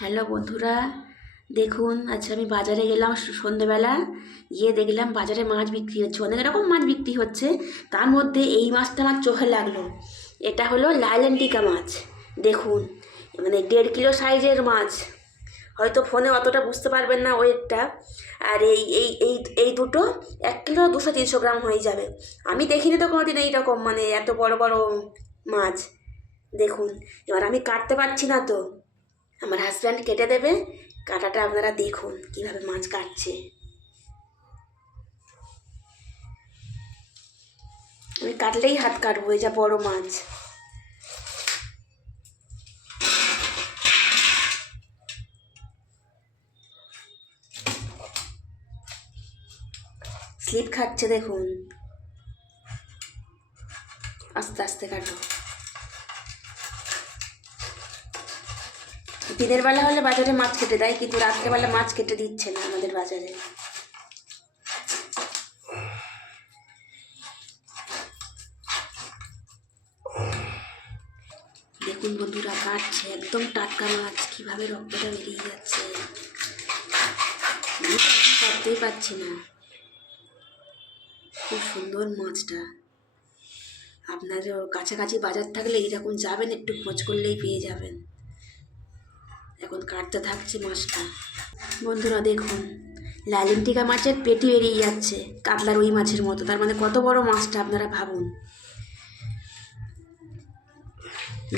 Hello বন্ধুরা, দেখুন আচ্ছা আমি বাজারে গেলাম সন্ধেবেলা। গিয়ে দেখলাম বাজারে মাছ বিক্রি হচ্ছে, অনেক রকম মাছ বিক্রি হচ্ছে। তার মধ্যে এই মাছটা আমার চোখে লাগলো। এটা হলো লাইলেন্টিকা মাছ। দেখুন, মানে 1.5 কিলো সাইজের মাছ। হয়তো ফোনে অতটা বুঝতে পারবেন না ওয়েটটা। আর এই এই এই এই দুটো 1 কিলো 200-300 গ্রাম হয়ে যাবে। আমি দেখিনি তো কোনোদিন এইরকম, মানে এত বড় বড় মাছ। দেখুন, এবার আমি কাটতে পারছি না তো, আমার হাজব্যান্ড কেটে দেবে। কাটাটা আপনারা দেখুন কিভাবে মাছ কাটছে। আমি কাটলেই হাত কাটবো, এই যা বড় মাছ। স্লিপ খাচ্ছে দেখুন, আস্তে আস্তে কাটো। দিনের বেলা হলে বাজারে মাছ কেটে দেয়, কিন্তু রাত্রেবেলা মাছ কেটে দিচ্ছে না আমাদের বাজারে। দেখুন বন্ধুরা, কাটছে একদম টাটকা মাছ, কিভাবে রক্তটা বেরিয়ে যাচ্ছে। আমি তো এখন কাটতেই পারছি না। খুব সুন্দর মাছটা। আপনাদের কাছাকাছি বাজার থাকলে এইরকম যাবেন, একটু খোঁজ করলেই পেয়ে যাবেন। এখন কাটতে থাকছে মাছটা। বন্ধুরা দেখুন, লাইলেন্টিকা মাছের পেটি বেরিয়ে যাচ্ছে কাতলা রুই মাছের মতো। তার মানে কত বড় মাছটা আপনারা ভাবুন।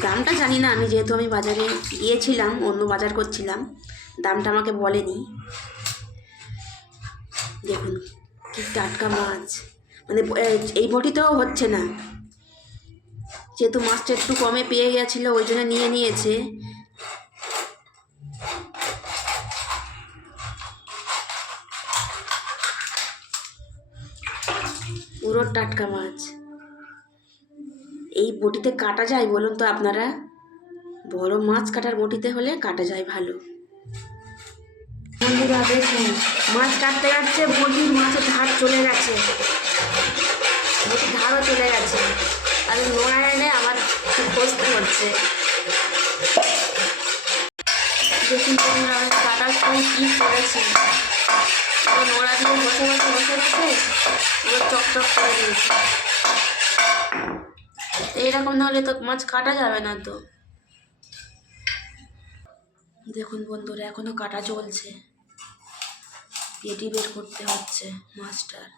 দামটা জানি না, যেহেতু আমি বাজারে গিয়েছিলাম, অন্য বাজার করছিলাম, দামটা আমাকে বলেনি। দেখুন কি টাটকা মাছ, মানে এই বটিতেও হচ্ছে না। যেহেতু মাছটা একটু কমে পেয়ে গেছিলো, ওই জন্য নিয়ে নিয়েছে। পুরো টাটকা মাছ। এই বটিতে কাটা যায় বলুন তো আপনারা? বড় মাছ কাটার বটিতে হলে কাটা যায় ভালো। বন্ধুরা দেখুন, মাছ কাটতে কাটতে বটির মাছের ধার চলে গেছে, বটির ধারও চলে গেছে। আর নোড়া এনে আমার বসতে হচ্ছে। দেখুন বন্ধুরা, আমি কাটার সময় কী করেছি, নোড়া দিয়ে বসে বসে বসে বসে পুরো চকচক করে দিয়েছি। এইরকম নাহলে তো মাছ কাটা যাবে না তো। দেখুন বন্ধুরা, এখনো কাটা চলছে, পেটি বের করতে হচ্ছে মাছটার।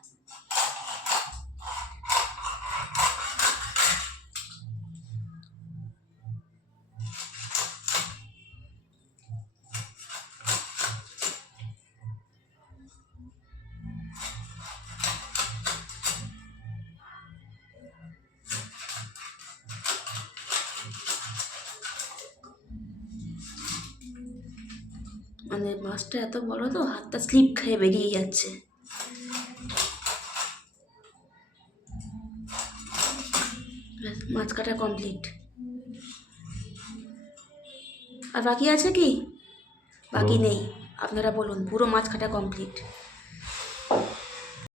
মানে মাছটা এত বড় তো, হাতটা স্লিপ খেয়ে বেরিয়ে যাচ্ছে। মাছ কাটা কমপ্লিট। আর বাকি আছে কি? বাকি নেই। আপনারা বলুন, পুরো মাছ কাটা কমপ্লিট।